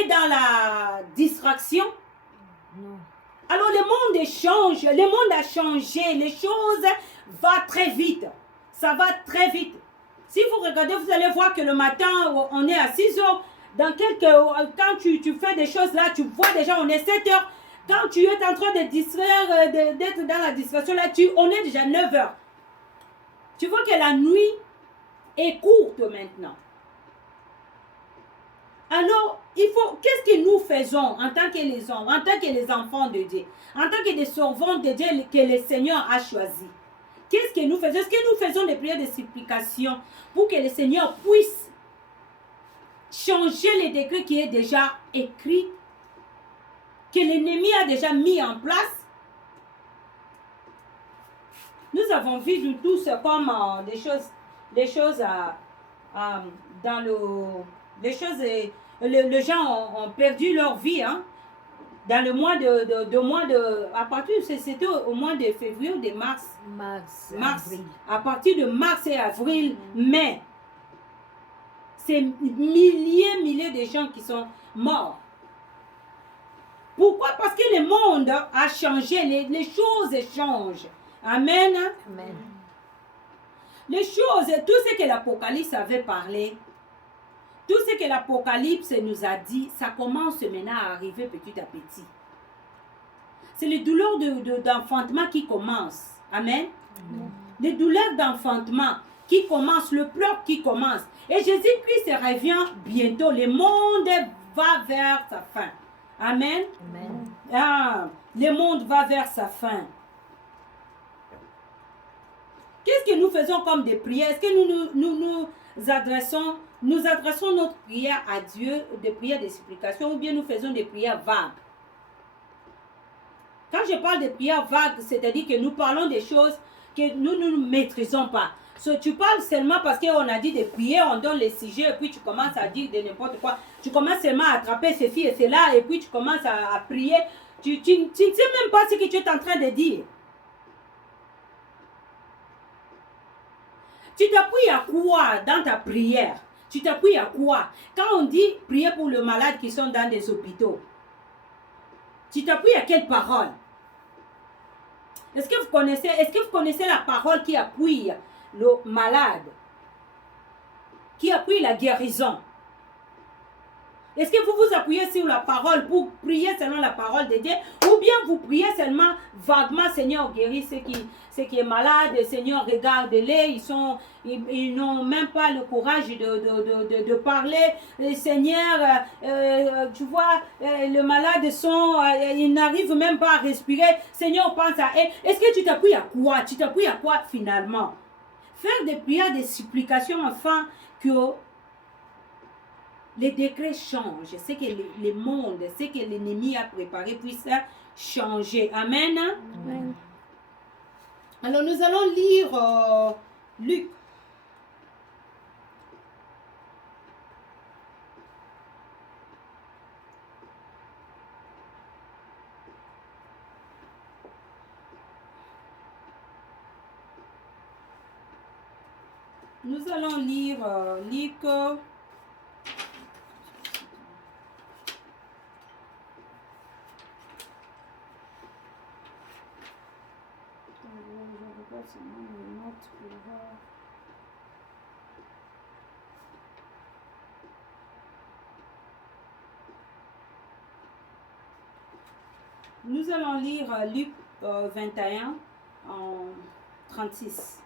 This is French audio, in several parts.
est dans la distraction. Non. Alors le monde change, le monde a changé, les choses vont très vite. Ça va très vite. Si vous regardez, vous allez voir que le matin, on est à 6 heures. Quand tu fais des choses là, tu vois déjà, on est 7 heures. Quand tu es en train de distraire, d'être dans la distraction là, on est déjà 9 heures. Tu vois que la nuit est courte maintenant. Alors, qu'est-ce que nous faisons en tant que les hommes, en tant que les enfants de Dieu, en tant que des servants de Dieu que le Seigneur a choisis? Qu'est-ce que nous faisons? Est-ce que nous faisons des prières de supplication pour que le Seigneur puisse changer les décrets qui est déjà écrit, que l'ennemi a déjà mis en place? Nous avons vu tout ce comme des choses dans les choses, les gens ont perdu leur vie, hein, dans le mois à partir, c'était au mois de février ou de mars. Mars. Avril. À partir de mars et avril, mai, c'est milliers de gens qui sont morts. Pourquoi? Parce que le monde a changé, les choses changent. Amen. Amen. Les choses, tout ce que l'Apocalypse avait parlé, tout ce que l'Apocalypse nous a dit, ça commence maintenant à arriver petit à petit. C'est les douleurs d'enfantement qui commencent. Amen. Les douleurs d'enfantement qui commencent, le pleur qui commence. Et Jésus-Christ revient bientôt. Le monde va vers sa fin. Amen. Amen. Ah, le monde va vers sa fin. Qu'est-ce que nous faisons comme des prières? Est-ce que nous adressons notre prière à Dieu, des prières de supplication, ou bien nous faisons des prières vagues? Quand je parle de prières vagues, c'est-à-dire que nous parlons des choses que nous ne maîtrisons pas. Tu parles seulement parce qu'on a dit de prier, on donne les sujets, et puis tu commences à dire de n'importe quoi. Tu commences seulement à attraper ceci et cela, et puis tu commences à prier. Tu ne sais même pas ce que tu es en train de dire. Tu t'appuies à quoi dans ta prière? Tu t'appuies à quoi? Quand on dit prier pour les malades qui sont dans des hôpitaux, tu t'appuies à quelle parole? Est-ce que vous connaissez la parole qui appuie le malade? Qui appuie la guérison? Est-ce que vous vous appuyez sur la parole pour prier selon la parole de Dieu? Ou bien vous priez seulement vaguement, Seigneur, guéris ceux qui est malade, Seigneur, regarde-les, ils n'ont même pas le courage de parler. Seigneur, tu vois, les malades ils n'arrivent même pas à respirer. Seigneur, pense à eux. Est-ce que tu t'appuies à quoi? Tu t'appuies à quoi finalement? Faire des prières, des supplications afin que les décrets changent. C'est que le monde, c'est que l'ennemi a préparé puisse changer. Amen. Amen. Alors nous allons lire Luc. Nous allons lire Luc. Nous allons lire Luc 21 en 36.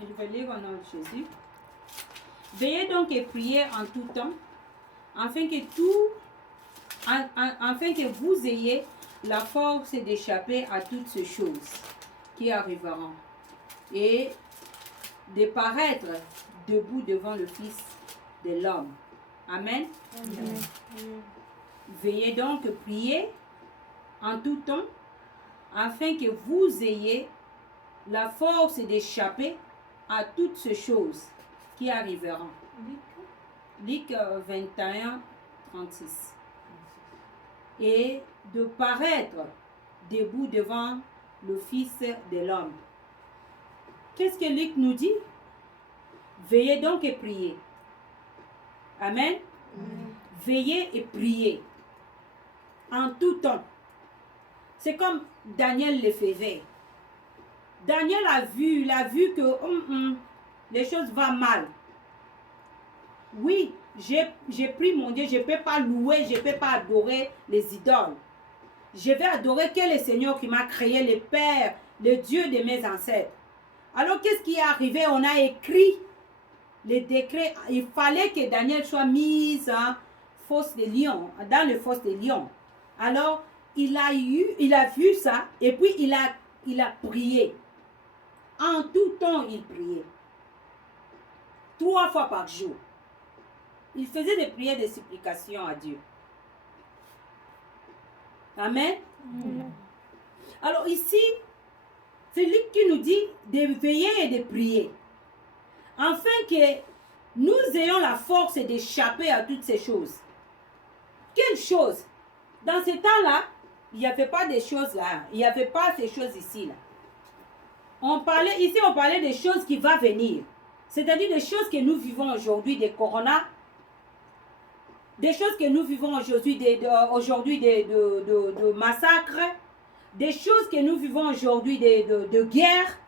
Je vais lire au nom de Jésus. Veillez donc et priez en tout temps, afin que vous ayez la force d'échapper à toutes ces choses qui arriveront et de paraître debout devant le Fils de l'homme. Amen. Amen. Veillez donc, priez en tout temps, afin que vous ayez la force d'échapper à toutes ces choses qui arriveront. Luc 21, 36. Et de paraître debout devant le Fils de l'homme. Qu'est-ce que Luc nous dit? Veillez donc et priez. Amen. Veillez et priez. En tout temps. C'est comme Daniel le faisait. Daniel il a vu que les choses vont mal. Oui, j'ai pris mon Dieu, je ne peux pas louer, je ne peux pas adorer les idoles. Je vais adorer que le Seigneur qui m'a créé, le Père, le Dieu de mes ancêtres. Alors, qu'est-ce qui est arrivé? On a écrit les décrets. Il fallait que Daniel soit mis en fosse de lion, dans le fosse de lion. Alors, il a vu ça et puis il a prié. En tout temps, il priait. 3 fois par jour. Il faisait des prières de supplication à Dieu. Amen. Alors ici, c'est lui qui nous dit de veiller et de prier. Afin que nous ayons la force d'échapper à toutes ces choses. Quelles choses? Dans ce temps-là, il n'y avait pas des choses là. Il n'y avait pas ces choses ici là. On parlait des choses qui vont venir. C'est-à-dire des choses que nous vivons aujourd'hui, des corona. Des choses que nous vivons aujourd'hui, de massacres. Des choses que nous vivons aujourd'hui, de guerre.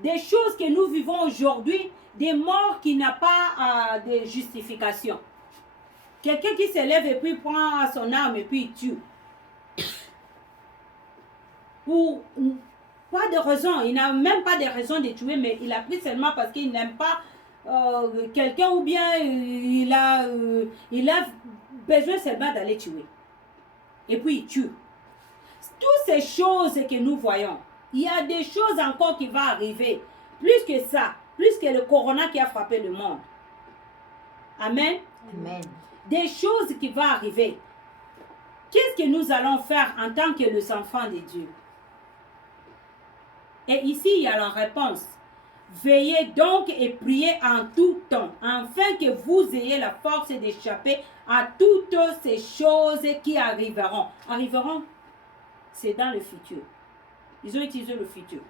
Des choses que nous vivons aujourd'hui, des morts qui n'ont pas de justification. Quelqu'un qui se lève et puis prend son arme et puis il tue. Pour pas de raison, il n'a même pas de raison de tuer, mais il a pris seulement parce qu'il n'aime pas quelqu'un ou bien il a besoin seulement d'aller tuer. Et puis il tue. Toutes ces choses que nous voyons, il y a des choses encore qui vont arriver. Plus que ça, plus que le corona qui a frappé le monde. Amen. Amen. Des choses qui vont arriver. Qu'est-ce que nous allons faire en tant que les enfants de Dieu? Et ici, il y a la réponse. Veillez donc et priez en tout temps, afin que vous ayez la force d'échapper à toutes ces choses qui arriveront. Arriveront, c'est dans le futur. Ils ont utilisé le futur.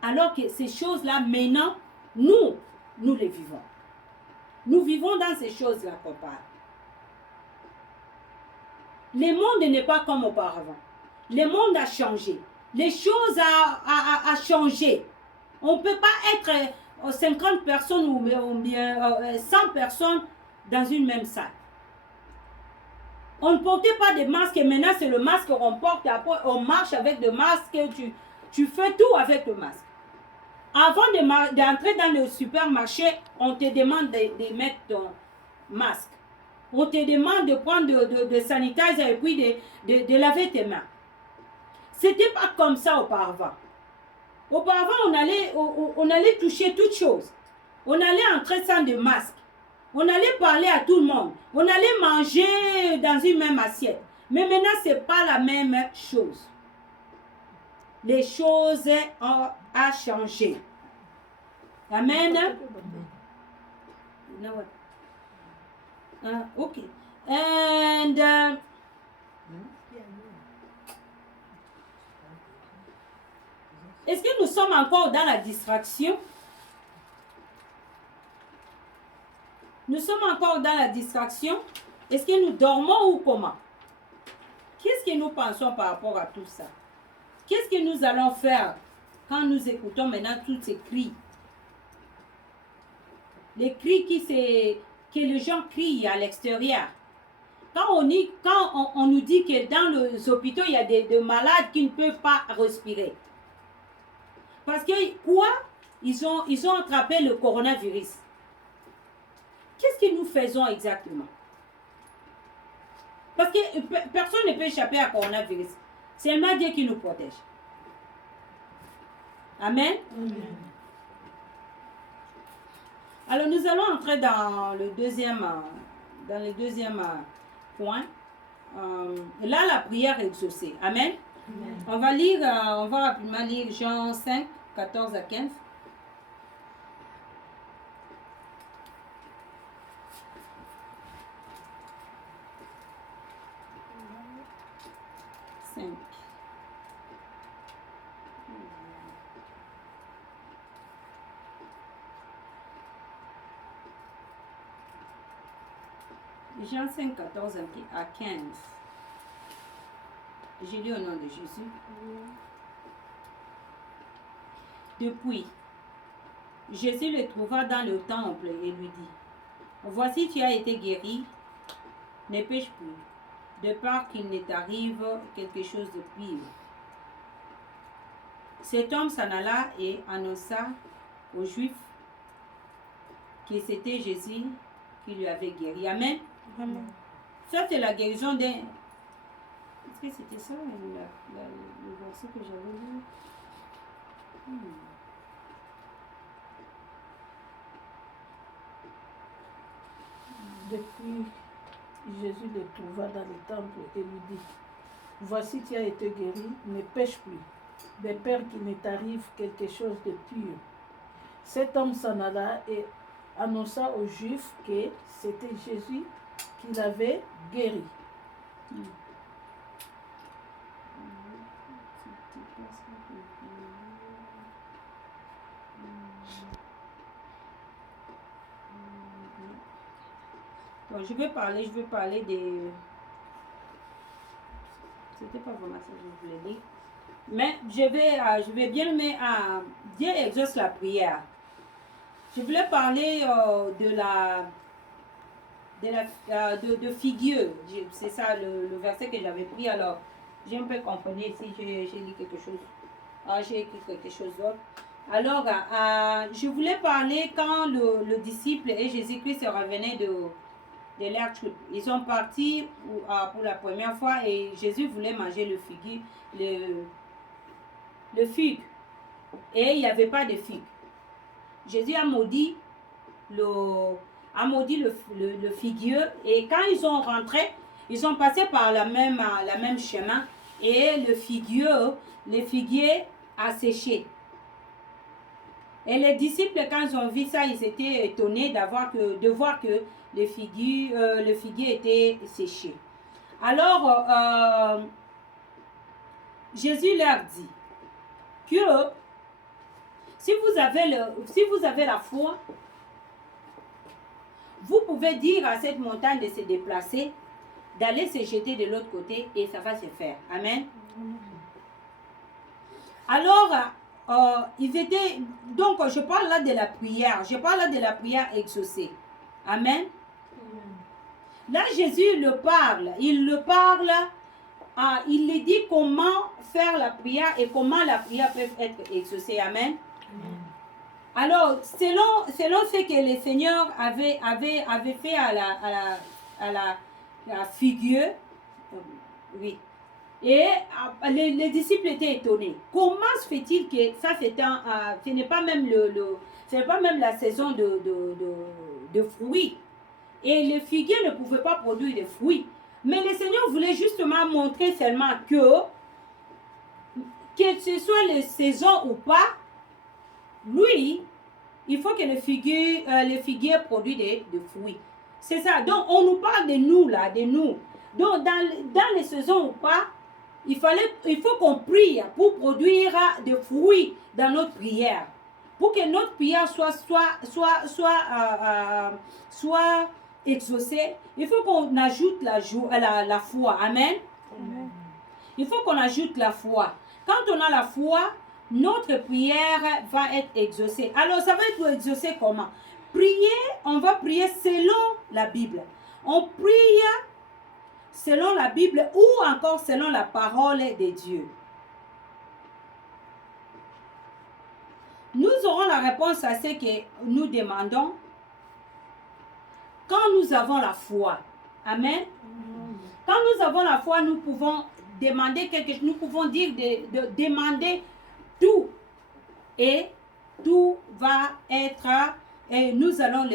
Alors que ces choses-là, maintenant, nous les vivons. Nous vivons dans ces choses-là qu'on parle. Le monde n'est pas comme auparavant. Le monde a changé. Les choses ont changé. On ne peut pas être 50 personnes ou bien 100 personnes dans une même salle. On ne portait pas de masque et maintenant c'est le masque qu'on porte. Après on marche avec le masque. Tu fais tout avec le masque. Avant d'entrer dans le supermarché, on te demande de mettre ton masque. On te demande de prendre de sanitizer et puis de laver tes mains. C'était pas comme ça auparavant. Auparavant, on allait toucher toutes choses. On allait entrer sans de masque. On allait parler à tout le monde. On allait manger dans une même assiette. Mais maintenant, ce n'est pas la même chose. Les choses ont changé. Amen. You know what? Okay. And est-ce que nous sommes encore dans la distraction? Nous sommes encore dans la distraction. Est-ce que nous dormons ou comment? Qu'est-ce que nous pensons par rapport à tout ça? Qu'est-ce que nous allons faire quand nous écoutons maintenant tous ces cris? Les cris que les gens crient à l'extérieur. Quand on nous dit que dans les hôpitaux, il y a des malades qui ne peuvent pas respirer. Parce que quoi? Ils ont attrapé le coronavirus. Qu'est-ce que nous faisons exactement? Parce que personne ne peut échapper à coronavirus. C'est seulement Dieu qui nous protège. Amen. Amen. Alors nous allons entrer dans le deuxième point. Là, la prière est exaucée. Amen. Amen. On va rapidement lire Jean 5, 14 à 15. 5. Jean 5, 14 à 15. Je lis au nom de Jésus. Depuis, Jésus le trouva dans le temple et lui dit, voici tu as été guéri, ne pêche plus, de peur qu'il ne t'arrive quelque chose de pire. Cet homme s'en alla et annonça aux Juifs que c'était Jésus qui lui avait guéri. Amen. Amen. Ça, c'est la guérison d'un... Est-ce que c'était ça le verset que j'avais lu? Depuis, Jésus le trouva dans le temple et lui dit, voici tu as été guéri, ne pêche plus, de peur qu'il ne t'arrive quelque chose de pire. Cet homme s'en alla et annonça aux Juifs que c'était Jésus qui l'avait guéri. Bon, je vais parler des... C'était pas vraiment ça que je voulais dire. Mais je vais bien aimer à... Dieu exauce la prière. Je voulais parler de figure. C'est ça le verset que j'avais pris. Alors, j'ai un peu compris si j'ai lu quelque chose. J'ai écrit quelque chose d'autre. Alors, je voulais parler quand le disciple et Jésus-Christ se revenaient de l'air trip. Ils sont partis pour la première fois et Jésus voulait manger le figue. Et il n'y avait pas de figue. Jésus a maudit le figuier et quand ils sont rentrés, ils sont passés par la même chemin et le figuier a séché. Et les disciples, quand ils ont vu ça, ils étaient étonnés de voir que le figuier était séché. Alors, Jésus leur dit que si vous avez la foi, vous pouvez dire à cette montagne de se déplacer, d'aller se jeter de l'autre côté et ça va se faire. Amen. Alors, donc je parle là de la prière. Je parle là de la prière exaucée. Amen. Là, Jésus il le parle, il lui dit comment faire la prière et comment la prière peut être exaucée. Amen. Alors, selon ce que le Seigneur avait fait à la figure, oui. Et les disciples étaient étonnés. Comment se fait-il que ça ce n'est pas même la saison de fruits. Et le figuier ne pouvait pas produire de fruits. Mais le Seigneur voulait justement montrer seulement que ce soit la saison ou pas, lui, il faut que le figuier produise des fruits. C'est ça. Donc, on nous parle de nous, là, de nous. Donc, dans les saisons ou pas, il faut qu'on prie pour produire des fruits dans notre prière. Pour que notre prière soit exaucée, il faut qu'on ajoute la foi. Amen. Amen. Il faut qu'on ajoute la foi. Quand on a la foi, notre prière va être exaucée. Alors, ça va être exaucé comment? On va prier selon la Bible. On prie selon la Bible ou encore selon la parole de Dieu. Nous aurons la réponse à ce que nous demandons quand nous avons la foi. Amen. Quand nous avons la foi, nous pouvons demander quelque chose. Nous pouvons dire de demander tout. Et tout va être... Et nous allons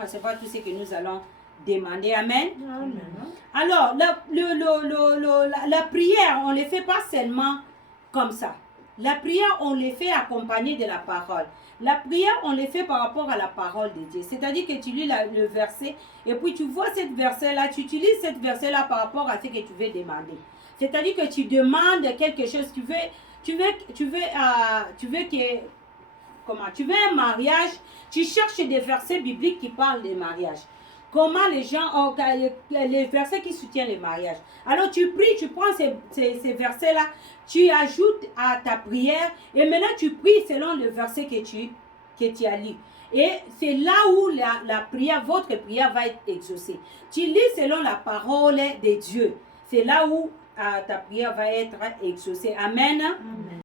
recevoir tout ce que nous allons demander. Amen. Amen. Alors, la prière, on ne le fait pas seulement comme ça. La prière, on le fait accompagné de la parole. La prière, on le fait par rapport à la parole de Dieu. C'est-à-dire que tu lis le verset et puis tu vois cette verset-là, tu utilises cette verset-là par rapport à ce que tu veux demander. C'est-à-dire que tu demandes quelque chose, tu veux un mariage, tu cherches des versets bibliques qui parlent des mariages. Comment les gens, les versets qui soutiennent le mariage. Alors tu pries, tu prends ces versets-là, tu ajoutes à ta prière et maintenant tu pries selon le verset que tu as lu. Et c'est là où la prière, votre prière va être exaucée. Tu lis selon la parole de Dieu. C'est là où ta prière va être exaucée. Amen. Amen.